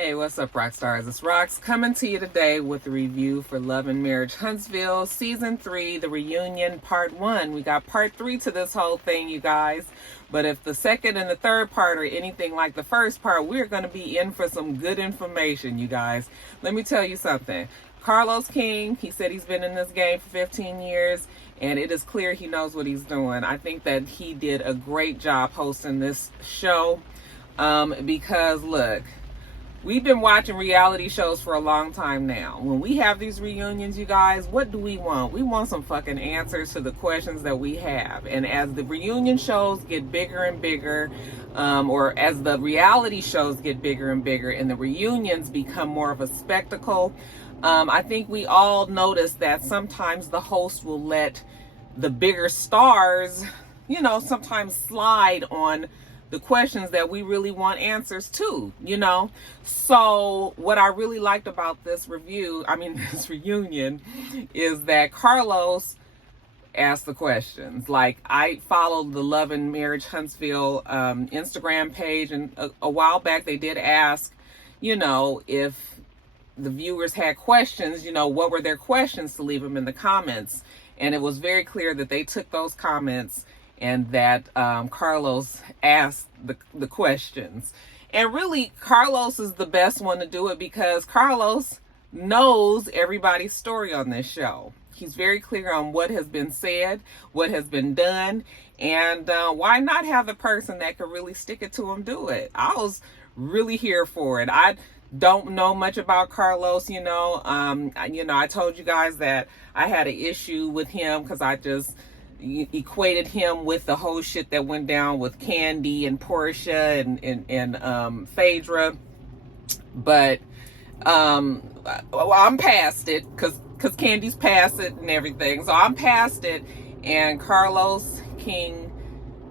Hey, what's up, rock stars? It's Rox coming to you today with a review for Love and Marriage Huntsville Season 3, The Reunion Part 1. We got Part 3 to this whole thing, you guys. But if the second and the third part are anything like the first part, we're going to be in for some good information, you guys. Let me tell you something. Carlos King, he said he's been in this game for 15 years, and it is clear he knows what he's doing. I think that he did a great job hosting this show because, look, we've been watching reality shows for a long time now. When we have these reunions, you guys, what do we want? We want some fucking answers to the questions that we have. And as the reunion shows get bigger and bigger, or as the reality shows get bigger and bigger and the reunions become more of a spectacle, I think we all notice that sometimes the host will let the bigger stars, sometimes slide on the questions that we really want answers to, So what I really liked about this this reunion, is that Carlos asked the questions. Like, I followed the Love and Marriage Huntsville Instagram page, and a while back they did ask, if the viewers had questions, what were their questions, to leave them in the comments. And it was very clear that they took those comments and that Carlos asked the questions. And really, Carlos is the best one to do it because Carlos knows everybody's story on this show. He's very clear on what has been said, what has been done, and why not have the person that could really stick it to him do it? I was really here for it. I don't know much about Carlos, I told you guys that I had an issue with him because I just equated him with the whole shit that went down with Candy and Portia and Phaedra, but I'm past it because Candy's past it and everything, so I'm past it. And Carlos King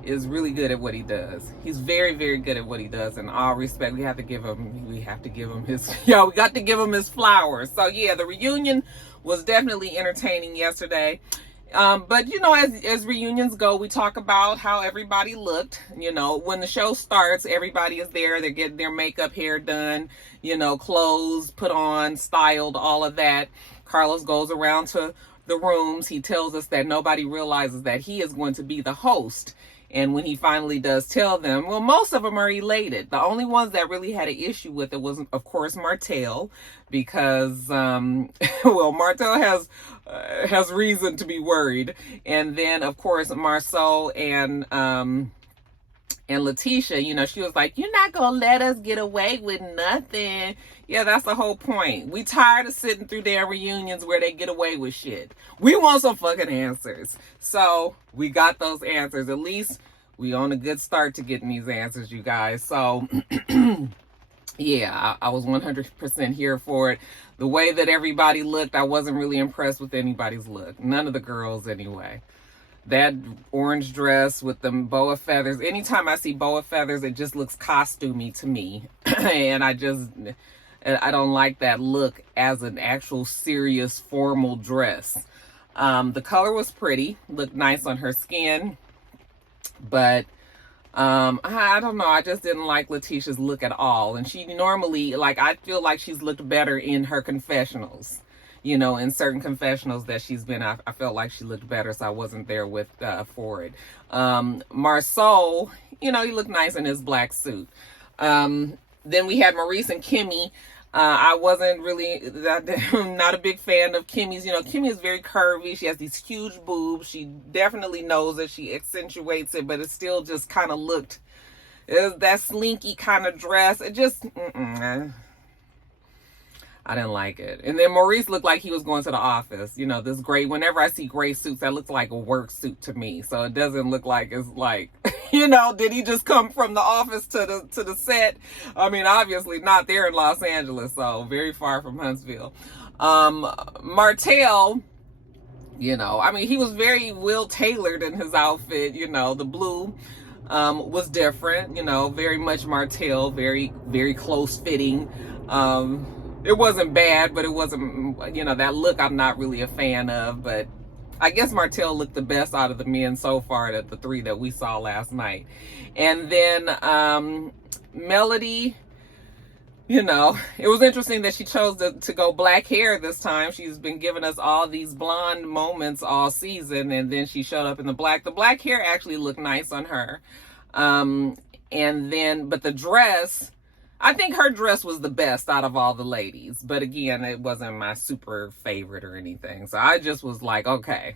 is really good at what he does. He's very, very good at what he does. In all respect, we have to give him his we got to give him his flowers. So yeah, the reunion was definitely entertaining yesterday. But as reunions go, we talk about how everybody looked. When the show starts, everybody is there. They're getting their makeup, hair done, clothes put on, styled, all of that. Carlos goes around to the rooms. He tells us that nobody realizes that he is going to be the host. And when he finally does tell them, well, most of them are elated. The only ones that really had an issue with it was, of course, Martell, because, Martell has reason to be worried. And then, of course, Marceau and Letitia, she was like, you're not going to let us get away with nothing. Yeah, that's the whole point. We tired of sitting through their reunions where they get away with shit. We want some fucking answers. So we got those answers. At least we on a good start to getting these answers, you guys. So yeah, I was 100% here for it. The way that everybody looked, I wasn't really impressed with anybody's look. None of the girls anyway. That orange dress with the boa feathers. Anytime I see boa feathers, it just looks costumey to me. And I don't like that look as an actual serious formal dress. The color was pretty, looked nice on her skin. But I don't know. I just didn't like Letitia's look at all. And she normally, I feel like she's looked better in her confessionals. In certain confessionals that she's been, I felt like she looked better, so I wasn't there for it. Marceau, he looked nice in his black suit. Then we had Maurice and Kimmy. I wasn't really, not a big fan of Kimmy's. Kimmy is very curvy. She has these huge boobs. She definitely knows it. She accentuates it, but it still just kind of looked, that slinky kind of dress. It just, I didn't like it. And then Maurice looked like he was going to the office. This gray, whenever I see gray suits, that looks like a work suit to me. So it doesn't look like it's like, did he just come from the office to the set? I mean, obviously not there in Los Angeles, so very far from Huntsville. Martell, he was very well tailored in his outfit. The blue was different, very much Martell, very, very close fitting. It wasn't bad, but it wasn't, that look I'm not really a fan of. But I guess Martell looked the best out of the men so far, that the three that we saw last night. And then Melody, You know, it was interesting that she chose to go black hair this time. She's been giving us all these blonde moments all season, and then she showed up in the black. The black hair actually looked nice on her. And then, but the dress, I think her dress was the best out of all the ladies. But again, it wasn't my super favorite or anything. So I just was like, okay.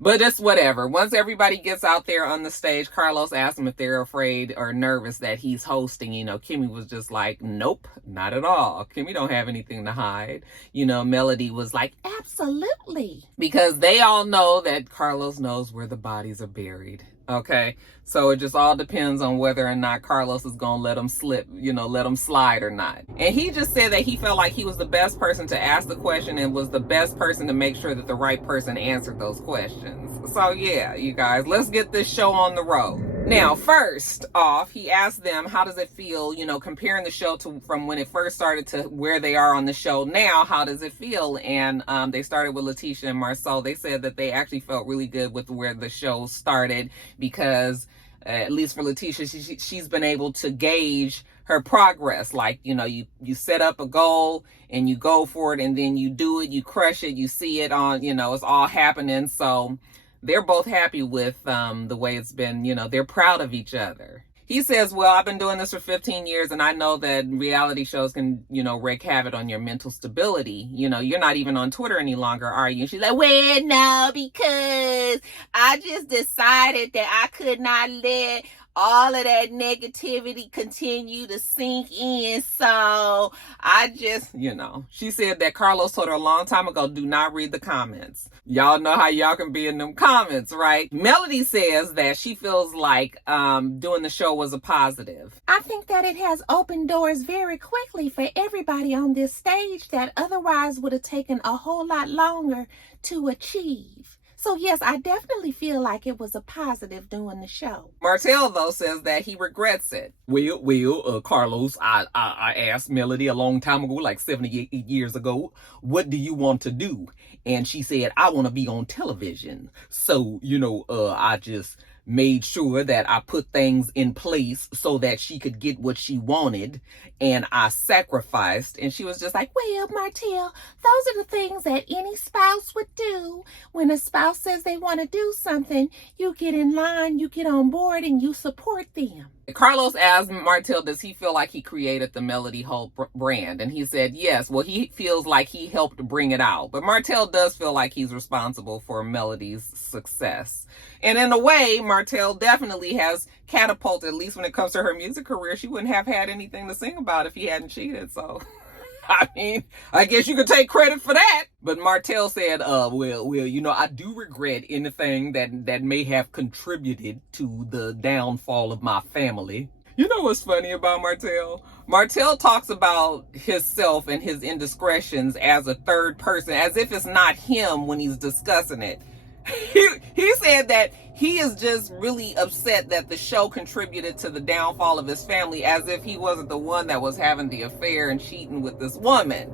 But it's whatever. Once everybody gets out there on the stage, Carlos asked them if they're afraid or nervous that he's hosting. You know, Kimmy was just like, nope, not at all. Kimmy don't have anything to hide. You know, Melody was like, absolutely. Because they all know that Carlos knows where the bodies are buried. Okay, so it just all depends on whether or not Carlos is gonna let him slip, you know, let him slide or not. And he just said that he felt like he was the best person to ask the question and was the best person to make sure that the right person answered those questions. So yeah, you guys, let's get this show on the road. Now, first off, he asked them, how does it feel, you know, comparing the show from when it first started to where they are on the show now, how does it feel? And they started with Letitia and Marcel. They said that they actually felt really good with where the show started because, at least for Letitia, she's been able to gauge her progress. Like, you know, you set up a goal and you go for it and then you do it, you crush it, you see it on, you know, it's all happening. So they're both happy with the way it's been, you know, they're proud of each other. He says, well, I've been doing this for 15 years and I know that reality shows can, you know, wreak havoc on your mental stability. You know, you're not even on Twitter any longer, are you? And she's like, well, no, because I just decided that I could not let all of that negativity continue to sink in. So I just, you know, she said that Carlos told her a long time ago, do not read the comments. Y'all know how y'all can be in them comments, right? Melody says that she feels like doing the show was a positive. I think that it has opened doors very quickly for everybody on this stage that otherwise would have taken a whole lot longer to achieve. So yes, I definitely feel like it was a positive doing the show. Martell, though, says that he regrets it. Well, Carlos, I asked Melody a long time ago, like 78 years ago, what do you want to do? And she said, I want to be on television. So, you know, I just made sure that I put things in place so that she could get what she wanted, and I sacrificed. And she was just like, well, Martell, those are the things that any spouse would do. When a spouse says they want to do something, you get in line, you get on board, and you support them. Carlos asked Martell, does he feel like he created the Melody Holt brand? And he said, yes. Well, he feels like he helped bring it out. But Martell does feel like he's responsible for Melody's success. And in a way, Martell definitely has catapulted, at least when it comes to her music career. She wouldn't have had anything to sing about if he hadn't cheated. So, I mean, I guess you could take credit for that. But Martell said, well, you know, I do regret anything that may have contributed to the downfall of my family. You know what's funny about Martell? Martell talks about himself and his indiscretions as a third person, as if it's not him when he's discussing it. He said that he is just really upset that the show contributed to the downfall of his family, as if he wasn't the one that was having the affair and cheating with this woman.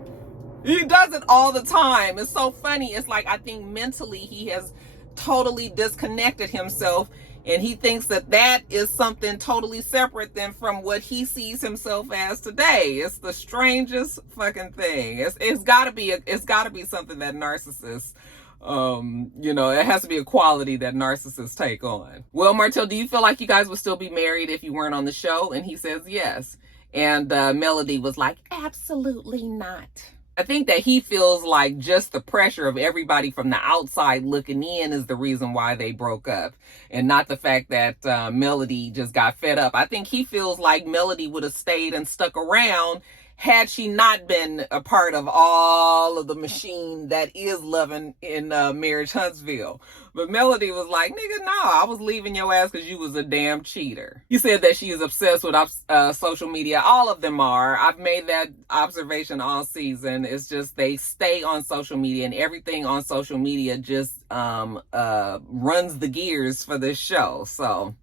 He does it all the time. It's so funny. It's like, I think mentally he has totally disconnected himself, and he thinks that that is something totally separate than from what he sees himself as today. It's the strangest fucking thing. It's gotta be something that narcissists, you know, it has to be a quality that narcissists take on. Well, Martell, do you feel like you guys would still be married if you weren't on the show? And he says yes. And Melody was like, absolutely not. I think that he feels like just the pressure of everybody from the outside looking in is the reason why they broke up, and not the fact that Melody just got fed up. I think he feels like Melody would have stayed and stuck around had she not been a part of all of the machine that is loving in Marriage Huntsville. But Melody was like, nigga, no, I was leaving your ass because you was a damn cheater. He said that she is obsessed with social media. All of them are. I've made that observation all season. It's just they stay on social media, and everything on social media just runs the gears for this show. So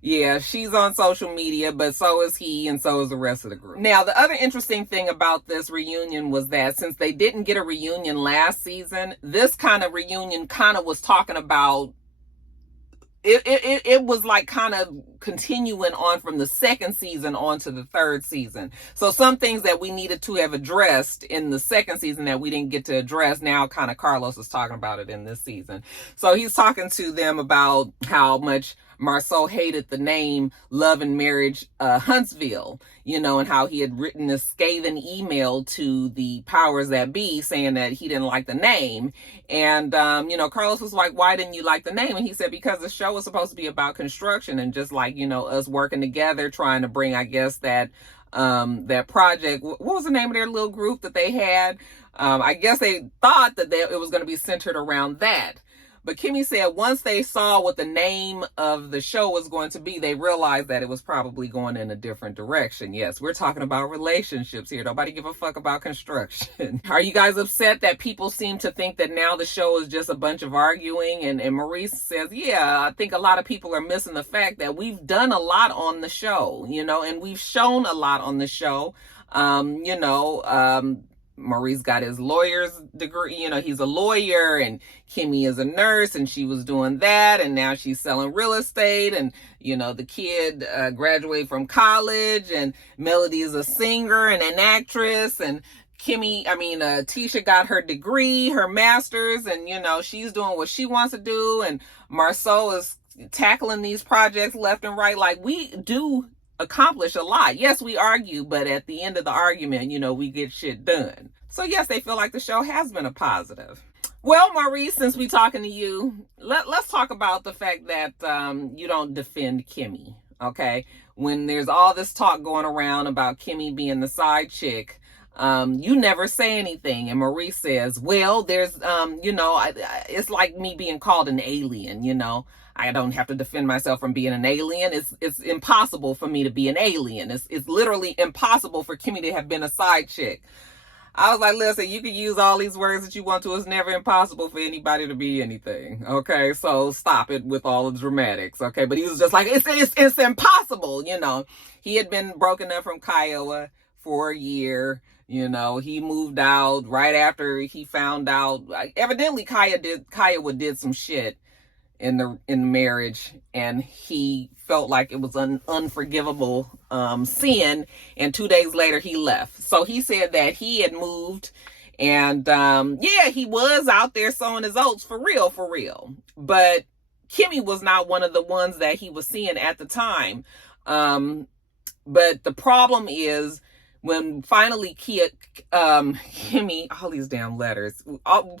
yeah, she's on social media, but so is he, and so is the rest of the group. Now, the other interesting thing about this reunion was that since they didn't get a reunion last season, this kind of reunion kind of was talking about, it was like kind of continuing on from the second season on to the third season. So some things that we needed to have addressed in the second season that we didn't get to address, now kind of Carlos is talking about it in this season. So he's talking to them about how much Marceau hated the name Love and Marriage Huntsville, you know, and how he had written a scathing email to the powers that be saying that he didn't like the name. And, you know, Carlos was like, why didn't you like the name? And he said, because the show was supposed to be about construction and just like, you know, us working together, trying to bring, I guess, that project. What was the name of their little group that they had? I guess they thought that it was going to be centered around that. But Kimmy said once they saw what the name of the show was going to be, they realized that it was probably going in a different direction. Yes, we're talking about relationships here. Nobody give a fuck about construction. Are you guys upset that people seem to think that now the show is just a bunch of arguing? And Maurice says, yeah, I think a lot of people are missing the fact that we've done a lot on the show, you know, and we've shown a lot on the show. Maurice got his lawyer's degree, you know, he's a lawyer, and Kimmy is a nurse, and she was doing that, and now she's selling real estate, and, you know, the kid graduated from college, and Melody is a singer and an actress, and Tisha got her degree, her master's, and, you know, she's doing what she wants to do, and Marceau is tackling these projects left and right. Like, we do accomplish a lot. Yes, we argue, but at the end of the argument, you know, we get shit done. So yes, they feel like the show has been a positive. Well, Maurice, since we talking to you, let's talk about the fact that you don't defend Kimmy, okay? When there's all this talk going around about Kimmy being the side chick, you never say anything. And Maurice says, well, there's, it's like me being called an alien, you know. I don't have to defend myself from being an alien. It's impossible for me to be an alien. It's literally impossible for Kimmy to have been a side chick. I was like, listen, you can use all these words that you want to. It's never impossible for anybody to be anything. Okay, so stop it with all the dramatics. Okay, but he was just like, it's impossible. You know, he had been broken up from Kiowa for a year. You know, he moved out right after he found out. Evidently, Kiowa did some shit in the marriage, and he felt like it was an unforgivable sin, and 2 days later he left. So he said that he had moved, and he was out there sowing his oats for real, but Kimmy was not one of the ones that he was seeing at the time. But the problem is, when finally Kimmy, all these damn letters,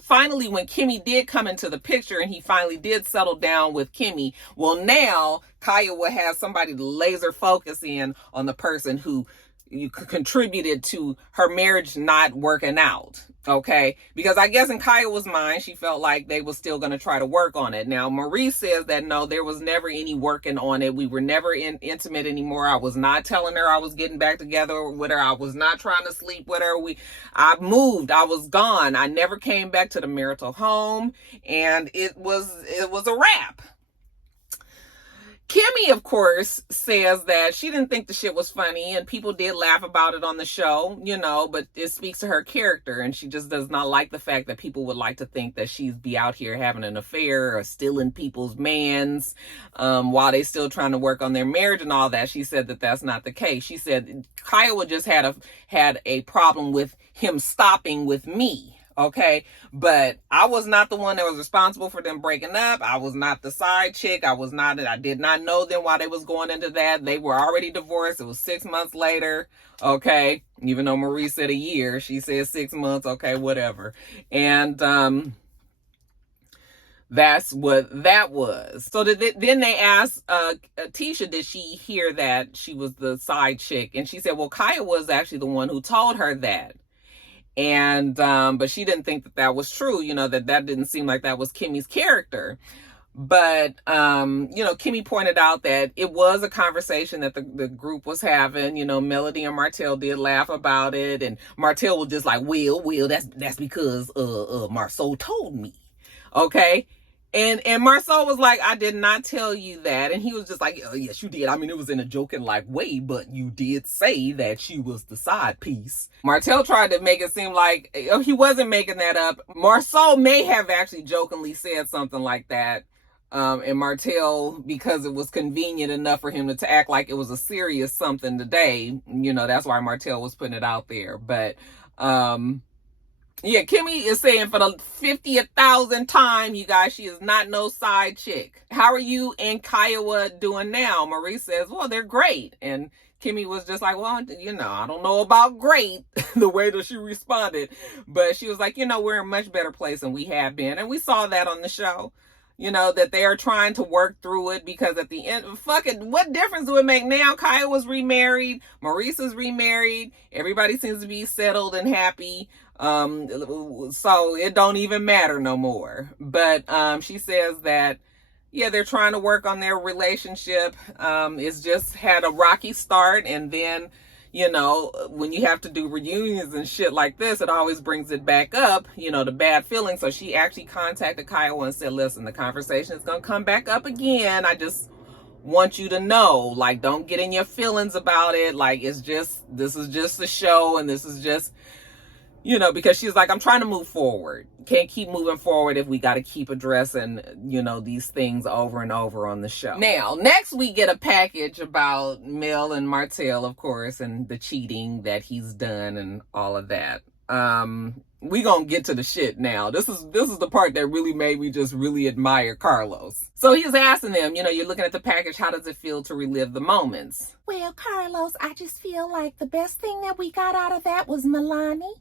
finally when Kimmy did come into the picture and he finally did settle down with Kimmy, well, now Kiowa has somebody to laser focus in on the person who contributed to her marriage not working out. Okay, because I guess in Kiowa's mind, she felt like they were still going to try to work on it. Now, Maurice says that no, there was never any working on it. We were never intimate anymore. I was not telling her I was getting back together with her. I was not trying to sleep with her. I moved. I was gone. I never came back to the marital home, and it was a wrap. Kimmy, of course, says that she didn't think the shit was funny, and people did laugh about it on the show, you know, but it speaks to her character, and she just does not like the fact that people would like to think that she's be out here having an affair or stealing people's mans while they still trying to work on their marriage and all that. She said that that's not the case. She said Kiowa just had a problem with him stopping with me. Okay, but I was not the one that was responsible for them breaking up. I was not the side chick. I did not know them while they was going into that. They were already divorced. It was 6 months later. Okay, even though Marie said a year, she said 6 months. Okay, whatever. And that's what that was. So then they asked Tisha, did she hear that she was the side chick? And she said, well, Kaya was actually the one who told her that. And, but she didn't think that was true, you know, that didn't seem like that was Kimmy's character. But, Kimmy pointed out that it was a conversation that the group was having. You know, Melody and Martell did laugh about it. And Martell was just like, Will, that's because, Marceau told me. Okay. And Marceau was like, I did not tell you that. And he was just like, oh, yes, you did. I mean, it was in a joking like way, but you did say that she was the side piece. Martell tried to make it seem like he wasn't making that up. Marceau may have actually jokingly said something like that. And Martell, because it was convenient enough for him to act like it was a serious something today, that's why Martell was putting it out there. But yeah, Kimmy is saying for the 50,000th time, you guys, she is not no side chick. How are you and Kiowa doing now? Marie says, well, they're great. And Kimmy was just like, well, I don't know about great, the way that she responded. But she was like, we're in a much better place than we have been. And we saw that on the show, that they are trying to work through it, because at the end, fuck it, what difference do it make now? Kiowa's remarried, Maurice's remarried, everybody seems to be settled and happy. So it don't even matter no more. But she says that, yeah, they're trying to work on their relationship. It's just had a rocky start, and then when you have to do reunions and shit like this, it always brings it back up, the bad feelings. So she actually contacted Kiowa and said, listen, the conversation is going to come back up again. I just want you to know, like, don't get in your feelings about it. Like, this is just a show, and this is just, because she's like, I'm trying to move forward. Can't keep moving forward if we got to keep addressing, these things over and over on the show. Now, next we get a package about Mel and Martell, of course, and the cheating that he's done and all of that. We gonna get to the shit now. This is the part that really made me just really admire Carlos. So he's asking them, you're looking at the package, how does it feel to relive the moments? Well, Carlos, I just feel like the best thing that we got out of that was Milani,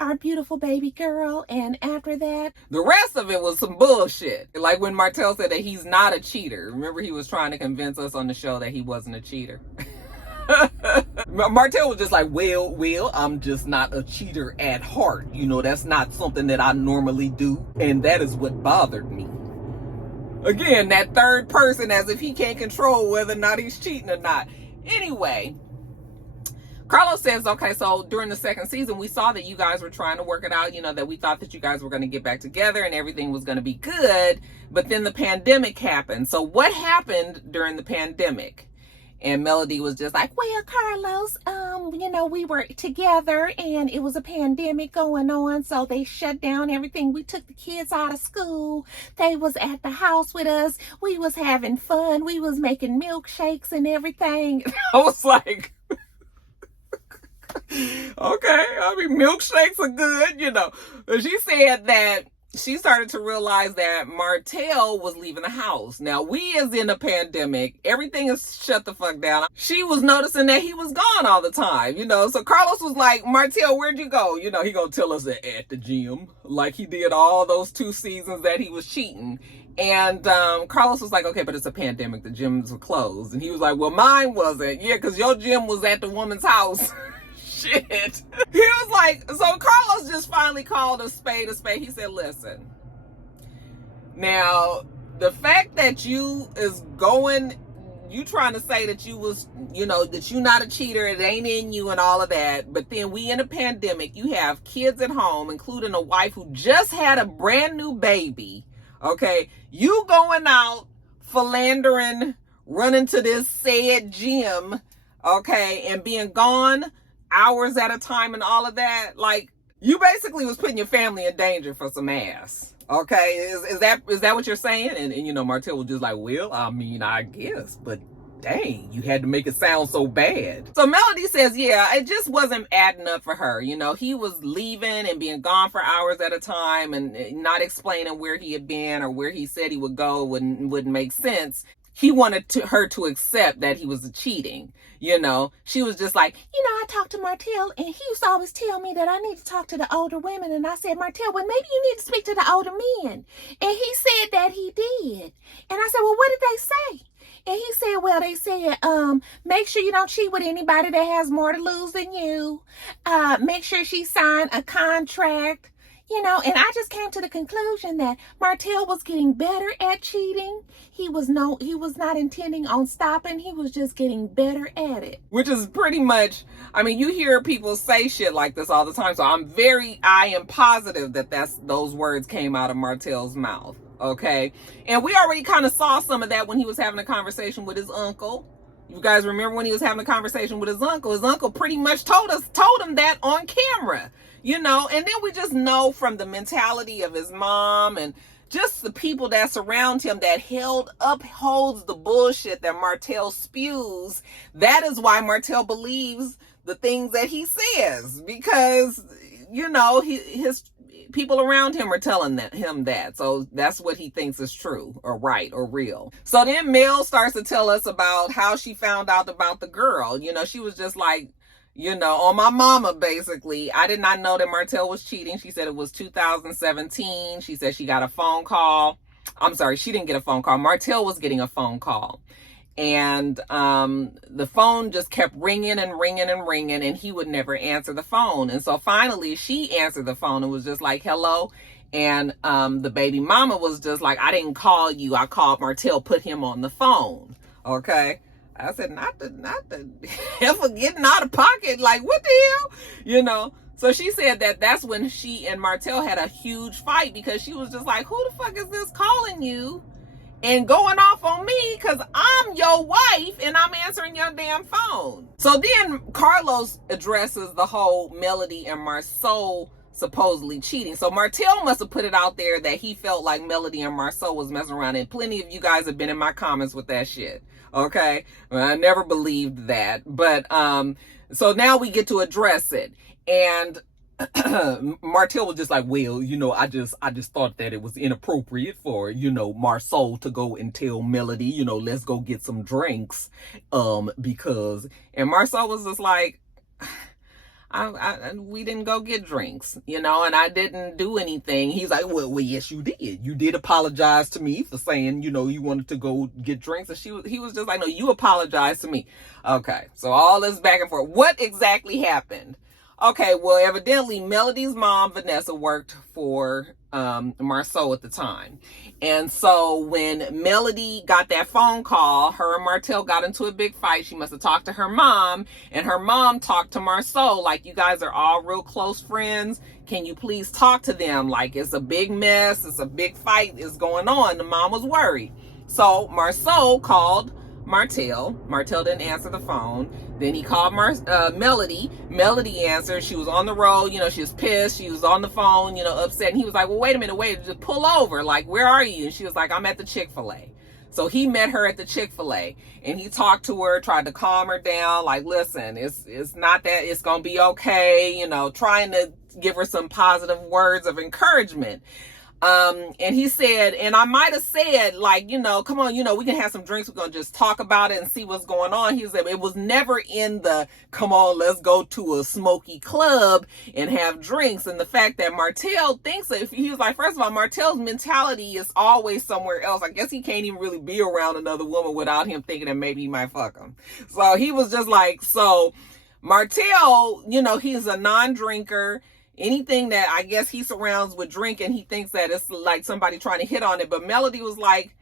our beautiful baby girl, and after that, the rest of it was some bullshit. Like when Martell said that he's not a cheater. Remember, he was trying to convince us on the show that he wasn't a cheater. Martell was just like, well, I'm just not a cheater at heart. That's not something that I normally do, and that is what bothered me. Again, that third person, as if he can't control whether or not he's cheating or not. Anyway, Carlos says, okay, so during the second season, we saw that you guys were trying to work it out, that we thought that you guys were going to get back together and everything was going to be good. But then the pandemic happened. So what happened during the pandemic? And Melody was just like, well, Carlos, we were together and it was a pandemic going on. So they shut down everything. We took the kids out of school. They was at the house with us. We was having fun. We was making milkshakes and everything. I was like, okay, I mean, milkshakes are good, She said that she started to realize that Martell was leaving the house. Now, we is in a pandemic. Everything is shut the fuck down. She was noticing that he was gone all the time, So Carlos was like, Martell, where'd you go? He gonna tell us that at the gym, like he did all those 2 seasons that he was cheating. And Carlos was like, okay, but it's a pandemic. The gyms were closed. And he was like, well, mine wasn't. Yeah, because your gym was at the woman's house. Shit. He was like, so Carlos just finally called a spade a spade. He said, listen, now the fact that you trying to say that you was, that you not a cheater, it ain't in you and all of that, but then we in a pandemic, you have kids at home, including a wife who just had a brand new baby, okay? You going out philandering, running to this said gym, okay, and being gone hours at a time and all of that, like, you basically was putting your family in danger for some ass. Okay, is that what you're saying? And Martell was just like, well, I mean, I guess, but dang, you had to make it sound so bad. So Melody says, yeah, it just wasn't adding up for her. He was leaving and being gone for hours at a time and not explaining where he had been or where he said he would go wouldn't make sense. He wanted her to accept that he was cheating. She was just like, I talked to Martell and he used to always tell me that I need to talk to the older women. And I said, Martell, well, maybe you need to speak to the older men. And he said that he did. And I said, well, what did they say? And he said, well, they said, make sure you don't cheat with anybody that has more to lose than you. Make sure she signed a contract. And I just came to the conclusion that Martell was getting better at cheating. He was not intending on stopping. He was just getting better at it. Which is pretty much, I mean, you hear people say shit like this all the time. So I am positive that those words came out of Martell's mouth. Okay. And we already kind of saw some of that when he was having a conversation with his uncle. You guys remember when he was having a conversation with his uncle? His uncle pretty much told him that on camera. And then we just know from the mentality of his mom and just the people that surround him that upholds the bullshit that Martell spews. That is why Martell believes the things that he says, because, you know, his people around him are telling him that. So that's what he thinks is true or right or real. So then Mel starts to tell us about how she found out about the girl. You know, she was just like, you know, on my mama, basically. I did not know that Martell was cheating. She said it was 2017. She said she got a phone call. I'm sorry, she didn't get a phone call. Martell was getting a phone call. And the phone just kept ringing and ringing and ringing, and he would never answer the phone. And so finally she answered the phone and was just like, hello. And the baby mama was just like, I didn't call you. I called Martell, put him on the phone. Okay. I said, not the ever getting out of pocket. Like, what the hell? You know? So she said that's when she and Martell had a huge fight, because she was just like, who the fuck is this calling you and going off on me? Because I'm your wife and I'm answering your damn phone. So then Carlos addresses the whole Melody and Marceau supposedly cheating. So Martell must have put it out there that he felt like Melody and Marceau was messing around, and plenty of you guys have been in my comments with that shit. Okay, well, I never believed that, but so now we get to address it, and Martell was just like, well, you know, I just thought that it was inappropriate for, you know, Marceau to go and tell Melody, you know, let's go get some drinks, because, and Marceau was just like, we didn't go get drinks, you know, and I didn't do anything. He's like, well, yes, you did. You did apologize to me for saying, you know, you wanted to go get drinks. And he was just like, no, you apologized to me. Okay, so all this back and forth. What exactly happened? Okay, well, evidently Melody's mom, Vanessa, worked for Marceau at the time. And so when Melody got that phone call, her and Martell got into a big fight. She must have talked to her mom, and her mom talked to Marceau like, you guys are all real close friends. Can you please talk to them? Like, it's a big mess. It's a big fight is going on. The mom was worried. So Marceau called Martell. Martell didn't answer the phone. Then he called Melody. Melody answered. She was on the road. You know, she was pissed. She was on the phone, you know, upset. And he was like, well, wait a minute, just pull over. Like, where are you? And she was like, I'm at the Chick-fil-A. So he met her at the Chick-fil-A, and he talked to her, tried to calm her down. Like, listen, it's not that, it's going to be okay. You know, trying to give her some positive words of encouragement. And he said, and I might have said, like, you know, come on, you know, we can have some drinks. We're going to just talk about it and see what's going on. He said, it was never in the, come on, let's go to a smoky club and have drinks. And the fact that Martell thinks that, he was like, first of all, Martell's mentality is always somewhere else. I guess he can't even really be around another woman without him thinking that maybe he might fuck him. So he was just like, so Martell, you know, he's a non-drinker. Anything that I guess he surrounds with drinking, he thinks that it's like somebody trying to hit on it. But Melody was like,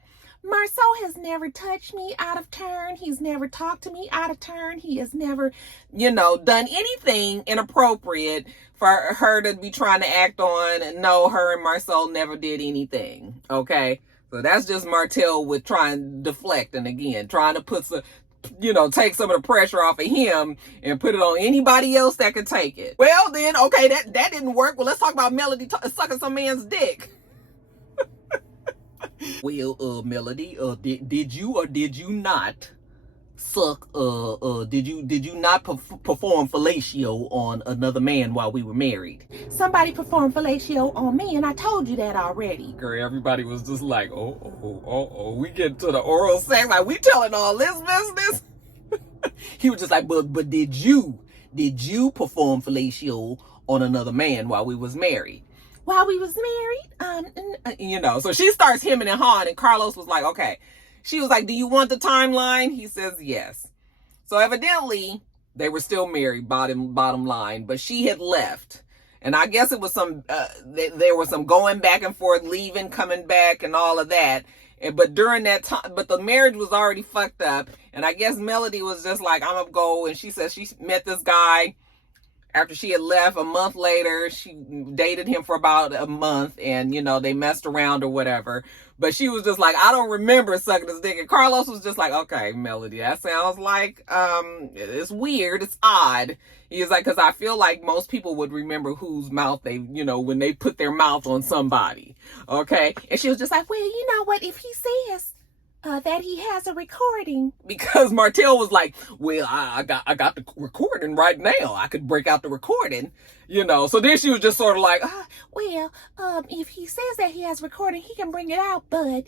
Marceau has never touched me out of turn. He's never talked to me out of turn. He has never, you know, done anything inappropriate for her to be trying to act on. And no, her and Marceau never did anything. Okay. So that's just Martell with trying to deflect. And again, trying to put some, you know, take some of the pressure off of him and put it on anybody else that could take it. Well, then, okay, that didn't work. Well, let's talk about Melody sucking some man's dick. Well, Melody, did you or did you not suck, did you not perform fellatio on another man while we were married? Somebody performed fellatio on me, and I told you that already. Girl, everybody was just like, oh, we get to the oral sex, like, we telling all this business? He was just like, but did you perform fellatio on another man while we was married? While we was married? You know, so she starts hemming and hawing, and Carlos was like, okay. She was like, do you want the timeline? He says, yes. So evidently, they were still married, bottom line, but she had left. And I guess it was some, there was some going back and forth, leaving, coming back, and all of that. But during that time, but the marriage was already fucked up. And I guess Melody was just like, I'm gonna go. And she said she met this guy. after she had left a month later, she dated him for about a month, and they messed around or whatever. But she was just like, I don't remember sucking his dick. And Carlos was just like, okay, Melody, that sounds like it's weird, it's odd. He was like, because I feel like most people would remember whose mouth they, when they put their mouth on somebody. Okay. And she was just like, well, you know what, if he says that he has a recording, because Martell was like, well, I got the recording right now. I could break out the recording, So then she was just sort of like, well, if he says that he has recording, he can bring it out. But,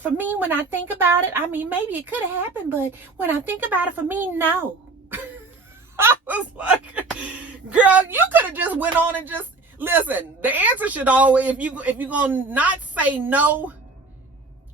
for me, when I think about it, I mean, maybe it could have happened, but when I think about it, for me, no. I was like, girl, you could have just went on and just listen. The answer should always, if you're gonna not say no,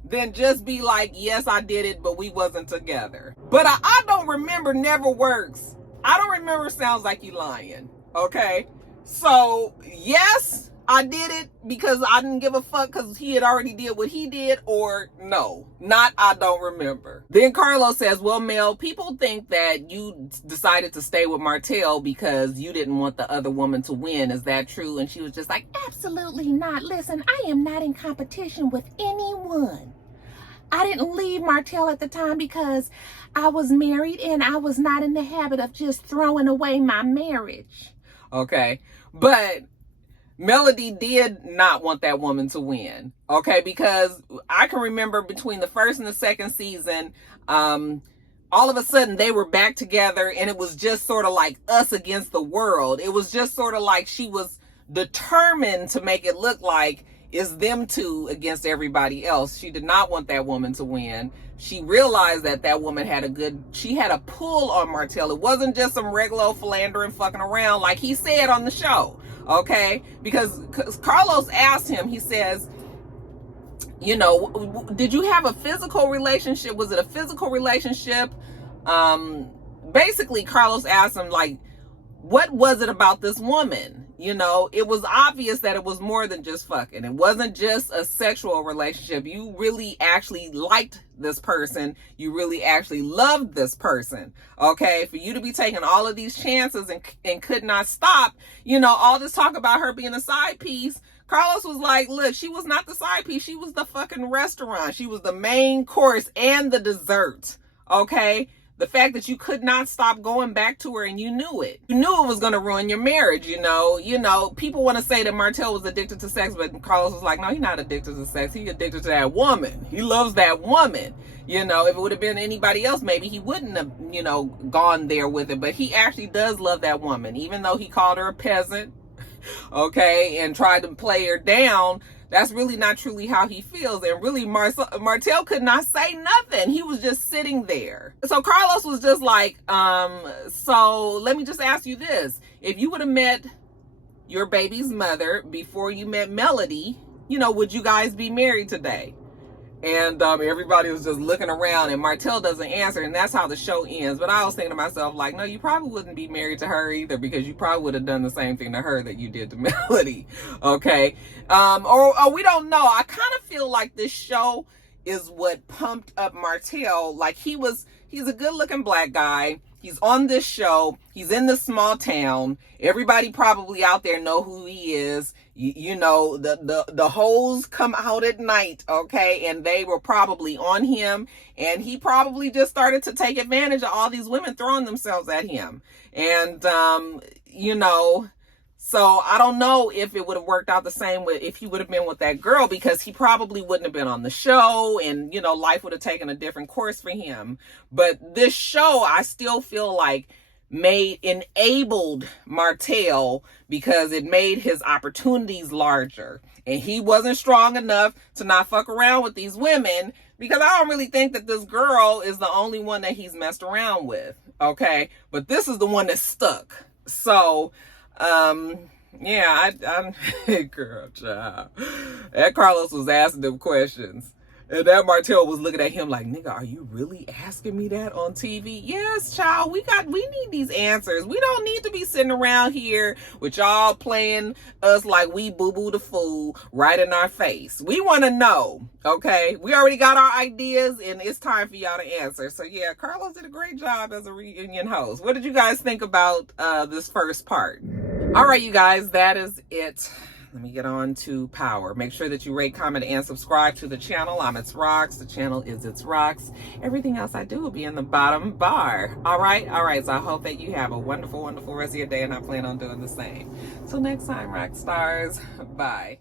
then just be like, yes, I did it, but we wasn't together. But I don't remember never works. I don't remember sounds like you lying. Okay. So yes, I did it because I didn't give a fuck because he had already did what he did, or no, not I don't remember. Then Carlos says, well, Mel, people think that you decided to stay with Martell because you didn't want the other woman to win. Is that true? And she was just like, absolutely not. Listen, I am not in competition with anyone. I didn't leave Martell at the time because I was married and I was not in the habit of just throwing away my marriage. Okay. But Melody did not want that woman to win. Okay. Because I can remember between the first and the second season, all of a sudden they were back together and it was just sort of like us against the world. It was just sort of like she was determined to make it look like it's them two against everybody else. She did not want that woman to win. She realized that woman she had a pull on Martell. It wasn't just some regular philandering fucking around like he said on the show. Okay? Because Carlos asked him, he says, did you have a physical relationship? Was it a physical relationship? Basically Carlos asked him, like, what was it about this woman? It was obvious that it was more than just fucking. It wasn't just a sexual relationship. You really actually liked this person. You really actually loved this person. Okay. For you to be taking all of these chances and could not stop, all this talk about her being a side piece. Carlos was like, look, she was not the side piece. She was the fucking restaurant. She was the main course and the dessert. Okay. The fact that you could not stop going back to her and you knew it. You knew it was going to ruin your marriage, People want to say that Martell was addicted to sex, but Carlos was like, no, he's not addicted to sex. He's addicted to that woman. He loves that woman. If it would have been anybody else, maybe he wouldn't have, gone there with it. But he actually does love that woman, even though he called her a peasant, okay, and tried to play her down. That's really not truly how he feels. And really, Martell could not say nothing. He was just sitting there. So Carlos was just like, so let me just ask you this. If you would have met your baby's mother before you met Melody, would you guys be married today? And everybody was just looking around and Martell doesn't answer, and that's how the show ends. But I was thinking to myself, like, no, you probably wouldn't be married to her either, because you probably would have done the same thing to her that you did to Melody. Okay. Or we don't know. I kind of feel like this show is what pumped up Martell. Like he's a good looking black guy. He's on this show. He's in this small town. Everybody probably out there know who he is. The hoes come out at night, okay? And they were probably on him. And he probably just started to take advantage of all these women throwing themselves at him. And, so I don't know if it would have worked out the same way if he would have been with that girl, because he probably wouldn't have been on the show and, life would have taken a different course for him. But this show, I still feel like enabled Martell because it made his opportunities larger. And he wasn't strong enough to not fuck around with these women, because I don't really think that this girl is the only one that he's messed around with. Okay. But this is the one that stuck. So, yeah, I'm girl, child. That Carlos was asking them questions. And that Martell was looking at him like, nigga, are you really asking me that on TV? Yes, child, we need these answers. We don't need to be sitting around here with y'all playing us like we boo-boo the fool right in our face. We want to know, okay? We already got our ideas, and it's time for y'all to answer. So yeah, Carlos did a great job as a reunion host. What did you guys think about this first part? All right, you guys, that is it. Let me get on to power. Make sure that you rate, comment, and subscribe to the channel. I'm It's Rocks. The channel is It's Rocks. Everything else I do will be in the bottom bar. All right? All right. So I hope that you have a wonderful, wonderful rest of your day, and I plan on doing the same. Till next time, rock stars. Bye.